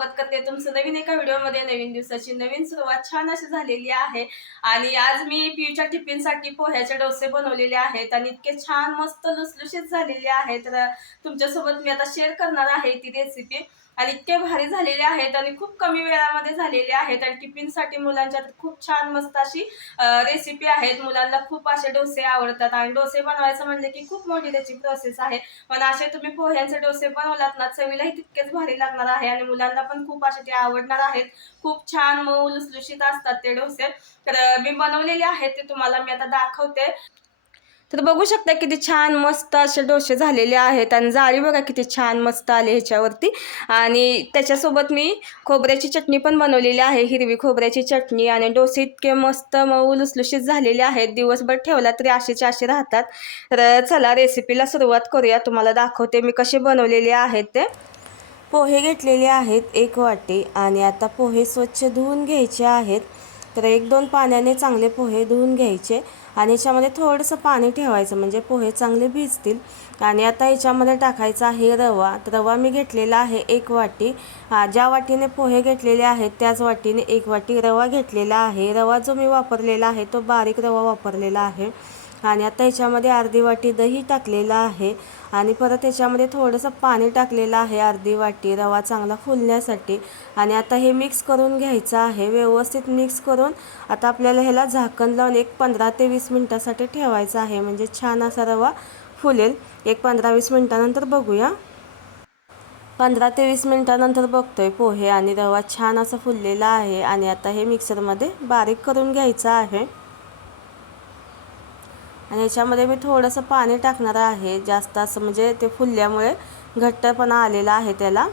स्वागत करते. तुमचं नवीन एका व्हिडिओमध्ये नवीन दिवसाची नवीन सुरुवात छान अशी झालेली आहे. आणि आज मी पियूच्या टिफिनसाठी पोह्याचे डोसे बनवलेले आहेत आणि इतके छान मस्त लुसलुशीत झालेले आहेत. तर तुमच्यासोबत मी आता शेअर करणार आहे ती रेसिपी आणि इतके भारी झालेले आहेत आणि खूप कमी वेळामध्ये झालेले आहेत. आणि टिफिनसाठी मुलांच्या खूप छान मस्त अशी रेसिपी आहेत. मुलांना खूप असे डोसे आवडतात आणि डोसे बनवायचं म्हणले की खूप मोठी त्याची प्रोसेस आहे. पण असे तुम्ही पोह्यांचे डोसे बनवलात ना चवीलाही तितकेच भारी लागणार आहे आणि मुलांना पण खूप असे ते आवडणार आहेत. खूप छान मऊ लुसलुशीत असतात ते डोसे. तर मी बनवलेले आहेत ते तुम्हाला मी आता दाखवते. तर बघू शकता किती छान मस्त असे डोसे झालेले आहेत आणि जाळी बघा किती छान मस्त आले ह्याच्यावरती. आणि त्याच्यासोबत मी खोबऱ्याची चटणी पण बनवलेली आहे हिरवी खोबऱ्याची चटणी आणि डोसे इतके मस्त मऊ लुसलुशीत झालेले आहेत. दिवसभर ठेवला तरी असेचे असे राहतात. तर चला रेसिपीला सुरुवात करूया. तुम्हाला दाखवते मी कसे बनवलेले आहेत ते. पोहे घेतलेले आहेत एक वाटी आणि आता पोहे स्वच्छ धुवून घ्यायचे आहेत. तर एक दोन पाण्याने चांगले पोहे धुवून घ्यायचे आणि याच्यामध्ये थोडंसं पाणी ठेवायचं म्हणजे पोहे चांगले भिजतील. आणि आता याच्यामध्ये टाकायचा आहे रवा. तर रवा मी घेतलेला आहे एक वाटी. ज्या वाटीने पोहे घेतलेले आहेत त्याच वाटीने एक वाटी रवा घेतलेला आहे. रवा जो मी वापरलेला आहे तो बारीक रवा वापरलेला आहे. आणि आता याच्यामध्ये अर्धी वाटी दही टाकलेलं आहे. आणि परत याच्यामध्ये थोडंसं पाणी टाकलेलं आहे अर्धी वाटी रवा चांगला फुलण्यासाठी. आणि आता हे मिक्स करून घ्यायचं आहे. व्यवस्थित मिक्स करून आता आपल्याला ह्याला झाकण लावून एक पंधरा ते वीस मिनटासाठी ठेवायचं आहे. म्हणजे छान असा रवा फुलेल. एक पंधरा वीस मिनटानंतर बघूया. पंधरा ते वीस मिनटानंतर बघतोय पोहे आणि रवा छान असा फुललेला आहे. आणि आता हे मिक्सरमध्ये बारीक करून घ्यायचं आहे. आणि याच्यामध्ये मी थोडंसं पाणी टाकणार आहे जास्त असं म्हणजे ते फुलल्यामुळे घट्टपणा आलेला आहे त्याला.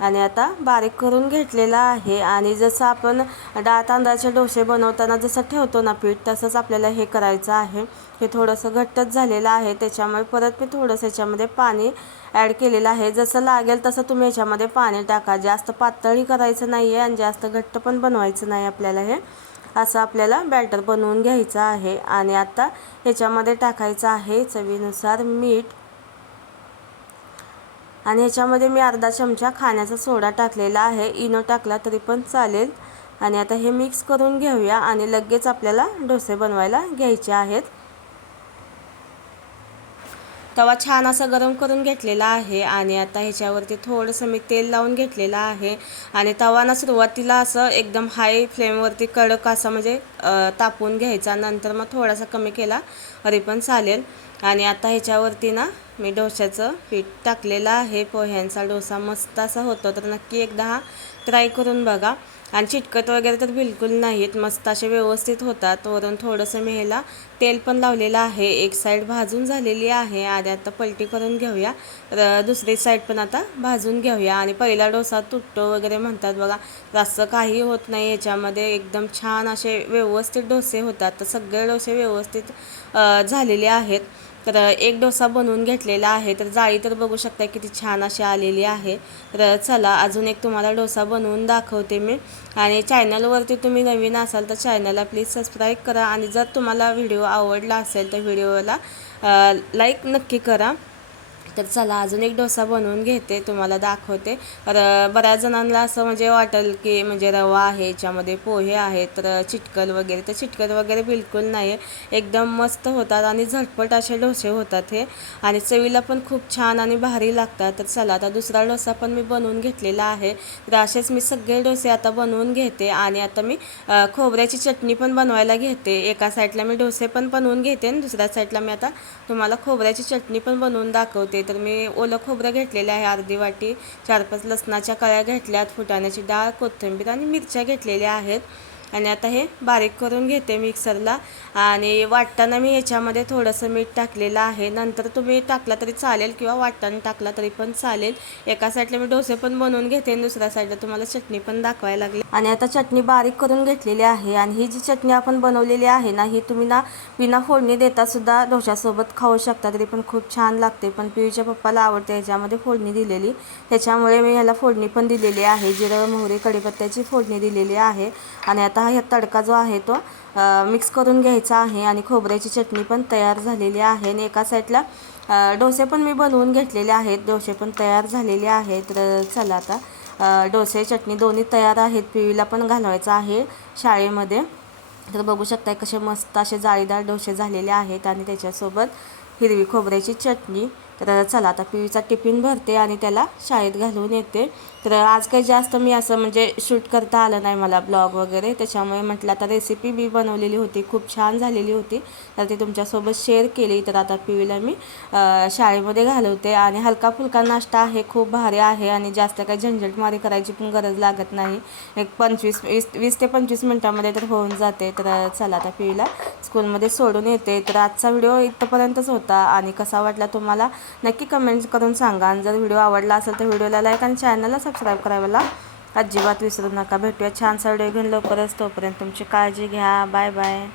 आणि आता बारीक करून घेतलेला आहे आणि जसं आपण डाळ तांदळाचे डोसे बनवताना जसं ठेवतो ना पीठ तसंच आपल्याला हे करायचं आहे. हे थोडंसं घट्टच झालेलं आहे त्याच्यामुळे परत मी थोडंसं याच्यामध्ये पाणी ॲड केलेलं आहे. जसं लागेल तसं तुम्ही याच्यामध्ये पाणी टाका. जास्त पातळी करायचं नाही आहे आणि जास्त घट्ट पण बनवायचं नाही आपल्याला हे. असं आपल्याला बॅटर बनवून घ्यायचं आहे. आणि आता ह्याच्यामध्ये टाकायचं आहे चवीनुसार मीठ. आणि ह्याच्यामध्ये मी अर्धा चमचा खाण्याचा सोडा टाकलेला आहे. इनो टाकला तरी पण चालेल. आणि आता हे मिक्स करून घेऊया. आणि लगेच आपल्याला डोसे बनवायला घ्यायचे आहेत. तवा छान असा गरम करून घेतलेला आहे आणि आता ह्याच्यावरती थोडंसं मी तेल लावून घेतलेलं आहे. आणि तवाना सुरुवातीला असं एकदम हाय फ्लेमवरती कडक असं म्हणजे तापवून घ्यायचा. नंतर मग थोडासा कमी केला तरी पण चालेल. आणि आता ह्याच्यावरती ना मी डोश्याचं पीठ टाकलेलं आहे. पोह्यांचा डोसा मस्त असा होतो. तर नक्की एकदा हा ट्राय करून बघा. आणि चिटकत वगैरे तर बिलकुल नाहीत. मस्त असे व्यवस्थित होतात. वरून थोडंसं मी ह्याला तेल पण लावलेलं आहे. एक साईड भाजून झालेली आहे. आणि आता पलटी करून घेऊया. तर दुसरी साईड पण आता भाजून घेऊया. आणि पहिला डोसा तुटतो वगैरे म्हणतात बघा. तर असं काही होत नाही. याच्यामध्ये एकदम छान असे व्यवस्थित व्यवस्थित डोसे होतात तर सगळे डोसे व्यवस्थित झालेले आहेत. तर एक डोसा बनवून घेतलेला आहे तर जाळी तर बघू शकता किती छान अशी आलेली आहे. तर चला अजून एक तुम्हाला डोसा बनवून दाखवते मी. आणि चॅनलवरती तुम्ही नवीन असाल तर चॅनलला प्लीज सबस्क्राईब करा. आणि जर तुम्हाला व्हिडिओ आवडला असेल तर व्हिडिओला लाईक नक्की करा. तर चला अजून एक डोसा बनवून घेते तुम्हाला दाखवते. तर बऱ्याच जणांना असं म्हणजे वाटेल की म्हणजे रवा आहे याच्यामध्ये पोहे आहेत तर चिटकल वगैरे. तर चिटकल वगैरे बिलकुल नाही आहे एकदम मस्त होतात आणि झटपट असे डोसे होतात हे. आणि चवीला पण खूप छान आणि भारी लागतात. तर चला आता दुसरा डोसा पण मी बनवून घेतलेला आहे. तर असेच मी सगळे डोसे आता बनवून घेते आणि आता मी खोबऱ्याची चटणी पण बनवायला घेते. एका साईडला मी डोसे पण बनवून घेते आणि दुसऱ्या साईडला मी आता तुम्हाला खोबऱ्याची चटणी पण बनवून दाखवते. तर मी ओलं खोबरं घेतलेलं आहे अर्धी वाटी चार पाच लसणाच्या कळ्या घेतल्यात फुटाण्याची डाळ कोथिंबीर आणि मिरच्या घेतलेल्या आहेत. आणि आता हे बारीक करून घेते मिक्सरला. आणि वाटताना मी याच्यामध्ये थोडंसं मीठ टाकलेलं आहे. नंतर तुम्ही टाकला तरी चालेल किंवा वाटताना टाकला तरी पण चालेल. एका साईडला मी डोसे पण बनवून घेते आणि दुसऱ्या साईडला तुम्हाला चटणी पण दाखवायला लागली. आणि आता चटणी बारीक करून घेतलेली आहे आणि ही जी चटणी आपण बनवलेली आहे ना ही तुम्ही ना विना फोडणी देता सुद्धा डोशासोबत खाऊ शकता. तरी पण खूप छान लागते. पण पिऊच्या पप्पाला आवडते ह्याच्यामध्ये फोडणी दिलेली. त्याच्यामुळे मी ह्याला फोडणी पण दिलेली आहे. जिरं मोहरी कढीपत्त्याची फोडणी दिलेली आहे. आणि आता हा तडका जो आहे तो मिक्स करून घ्यायचा आहे आणि खोबऱ्याची चटणी पण तयार झालेली आहे आणि एका साईडला डोसे पण मी बनवून घेतलेले आहेत. डोसे पण तयार झालेले आहेत. तर चला आता डोसे चटणी दोन्ही तयार आहेत. पिवीला पण घालवायचं आहे शाळेमध्ये. तर बघू शकताय कसे मस्त असे जाळीदार डोसे झालेले आहेत आणि त्याच्यासोबत हिरवी खोबऱ्याची चटणी तर चला आता पिवीचा टिफिन भरते आणि त्याला शाळेत घालून येते. तर आज काही जास्त मी असं म्हणजे शूट करता आलं नाही मला ब्लॉग वगैरे. त्याच्यामुळे म्हटलं आता रेसिपी मी बनवलेली होती खूप छान झालेली होती. तर ती तुमच्यासोबत शेअर केली. तर आता पिवीला मी शाळेमध्ये घालवते आणि हलका फुलका नाश्ता आहे खूप भारी आहे आणि जास्त काही झंझटमारी करायची पण गरज लागत नाही. एक पंचवीस वीस वीस ते पंचवीस मिनटामध्ये तर होऊन जाते. तर चला आता पिवीला स्कूलमध्ये सोडून येते. तर आजचा व्हिडिओ इथंपर्यंतच होता. आणि कसा वाटला तुम्हाला नक्की कमेंट्स करून सांगा. आणि जर व्हिडिओ आवडला असेल तर व्हिडिओला लाईक आणि चॅनलला सबस्क्राईब करायला अजिबात विसरू नका. भेटूया छानसा व्हिडिओ घेऊन लवकरच. तोपर्यंत तुमची काळजी घ्या. Bye bye